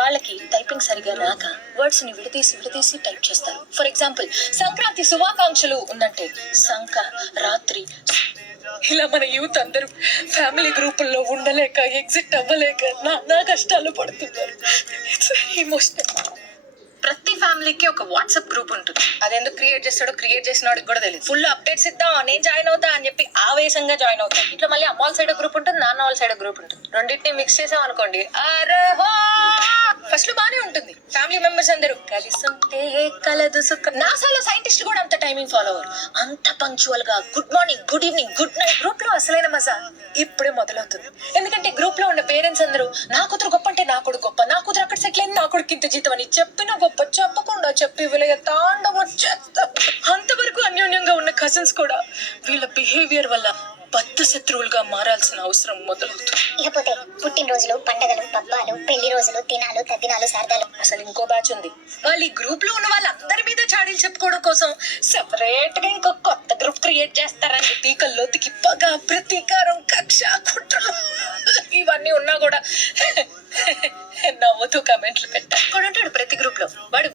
వాళ్ళకి టైపింగ్ సరిగా రాక వర్డ్స్ని విడదీసి విడదీసి టైప్ చేస్తారు. ఫర్ ఎగ్జాంపుల్ సంక్రాంతి శుభాకాంక్షలు ఉందంటే సంక రాత్రి ఇలా మన యూత్ అందరూ ఫ్యామిలీ గ్రూపుల్లో ఉండలేక ఎగ్జిట్ అవ్వలేక నానా కష్టాలు పడుతున్నారు. ఇట్స్ వెరీ ఇమోషనల్ ప్రతి ఫ్యామిలీకి ఒక వాట్సాప్ గ్రూప్ ఉంటుంది. అదెందుకు క్రియేట్ చేస్తాడో క్రియేట్ చేసిన వాడికి కూడా తెలియదు ఫుల్ అప్డేట్స్ ఇద్దాం నేను జాయిన్ అవుతా అని చెప్పి ఆవేశంగా జాయిన్ అవుతాను ఇట్లా మళ్ళీ అమ్మ వాళ్ళ సైడ్ గ్రూప్ ఉంటుంది నాన్న వాళ్ళ సైడ్ గ్రూప్ ఉంటుంది. రెండింటిని మిక్స్ చేసాం అనుకోండి అరహో! ఫస్ట్లో బానే ఉంటుంది. ఫ్యామిలీ మెంబర్స్ అందరూ కలిసి ఉంటే కలదు సుఖ నాసాలో సైంటిస్ట్ కూడా అంత టైమింగ్ ఫాలో అవ్వరు. అంత పంక్చువల్గా good morning good evening good night గ్రూప్లో అసలైన మజా ఇప్పుడే మొదలవుతుంది. ఎందుకంటే గ్రూప్లో ఉన్న పేరెంట్స్ అందరూ నా కూతురు గొప్ప అంటే నా కొడుకు గొప్ప నా కూతురు అక్కడ సెటిల్ అయింది నా కొడుకు ఇంత జీతం అని చెప్పిన గొప్ప చెప్పకుండా చెప్పి వీళ్ళ తాండవం చేస్తారు అంతవరకు అన్యోన్యంగా ఉన్న కజిన్స్ కూడా వీళ్ళ బిహేవియర్ వల్ల బద్ద శత్రువులుగా మారాల్సిన అవసరం మొదలవుతుంది. ఇకపోతే పుట్టినరోజులు పండగలు పబ్బాలు పెళ్ళి రోజులు తినాలు తద్దినాలు సరదాలు అసలు ఇంకో బ్యాచ్ ఉంది. వాళ్ళు ఈ గ్రూప్లో ఉన్న వాళ్ళందరి మీద చాడీలు చెప్పుకోవడం కోసం సెపరేట్గా ఇంకో కొత్త గ్రూప్ క్రియేట్ చేస్తారండి. పీకల్ లోతుకి పగ ప్రతీకారం కక్ష కుట్రలు. ఇవన్నీ ఉన్నా కూడా నవ్వుతూ కమెంట్లు